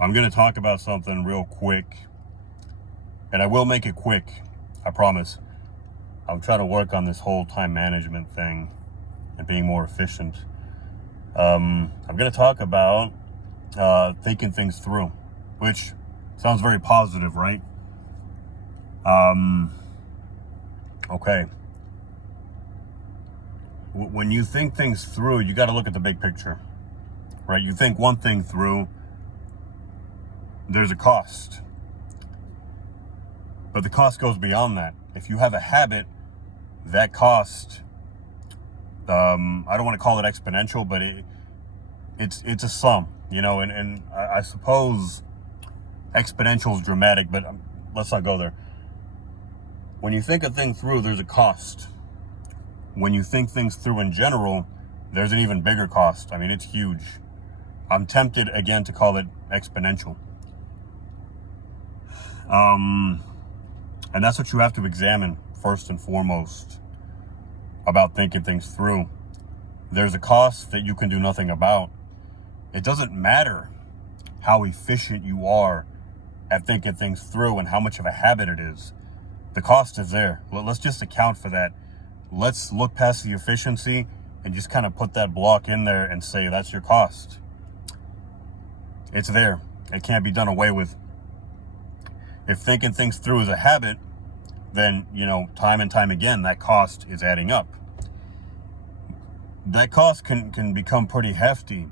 I'm going to talk about something real quick, and I will make it quick, I promise. I'm trying to work on this whole time management thing and being more efficient. I'm going to talk about thinking things through, which sounds very positive, right? Okay. When you think things through, you got to look at the big picture, right? You think one thing through, there's a cost. But the cost goes beyond that. If you have a habit, that cost, I don't want to call it exponential, but it's a sum, and I suppose exponential is dramatic, but let's not go there. When you think a thing through, there's a cost. When you think things through in general, there's an even bigger cost. I mean, it's huge. I'm tempted again to call it exponential. And that's what you have to examine first and foremost about thinking things through. There's a cost that you can do nothing about. It doesn't matter how efficient you are at thinking things through and how much of a habit it is. The cost is there. Let's just account for that. Let's look past the efficiency and just kind of put that block in there and say that's your cost. It's there. It can't be done away with. If thinking things through is a habit, then, time and time again, that cost is adding up. That cost can become pretty hefty.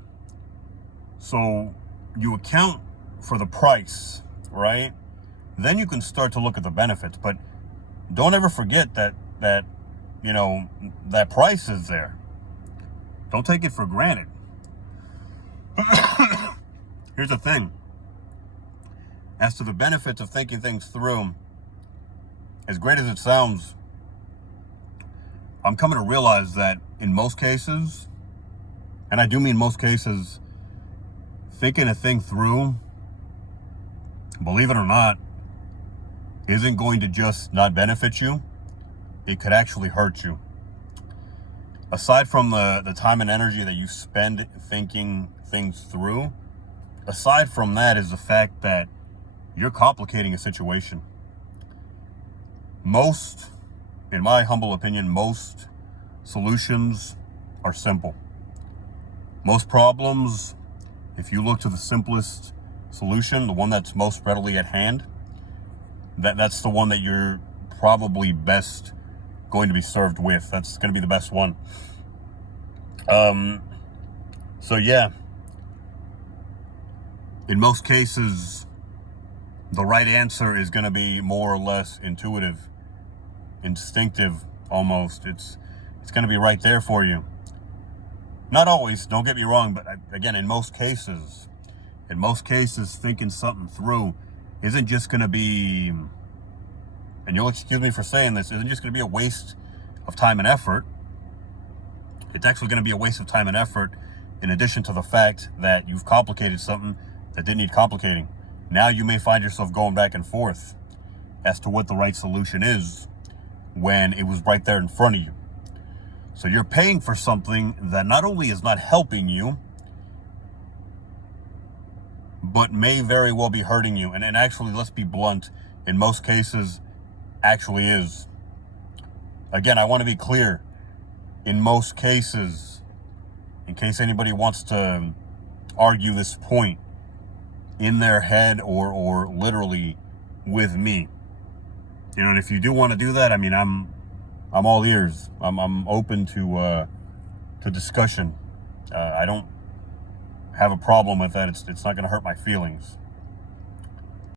So you account for the price, right? Then you can start to look at the benefits. But don't ever forget that price is there. Don't take it for granted. Here's the thing. As to the benefits of thinking things through, as great as it sounds, I'm coming to realize that in most cases, and I do mean most cases, thinking a thing through, believe it or not, isn't going to just not benefit you. It could actually hurt you. Aside from the time and energy that you spend thinking things through, aside from that is the fact that you're complicating a situation. In my humble opinion, most solutions are simple. Most problems, if you look to the simplest solution, the one that's most readily at hand, that's the one that you're probably best going to be served with. That's going to be the best one. So yeah, in most cases, the right answer is going to be more or less intuitive, instinctive almost. It's going to be right there for you. Not always, don't get me wrong, but again, in most cases, thinking something through isn't just going to be, and you'll excuse me for saying this, isn't just going to be a waste of time and effort. It's actually going to be a waste of time and effort in addition to the fact that you've complicated something that didn't need complicating. Now you may find yourself going back and forth as to what the right solution is when it was right there in front of you. So you're paying for something that not only is not helping you, but may very well be hurting you. And actually, let's be blunt, in most cases, actually is. Again, I want to be clear. In most cases, in case anybody wants to argue this point in their head or literally with me, and if you do want to do that, I mean, I'm all ears. I'm open to discussion. I don't have a problem with that. It's not going to hurt my feelings.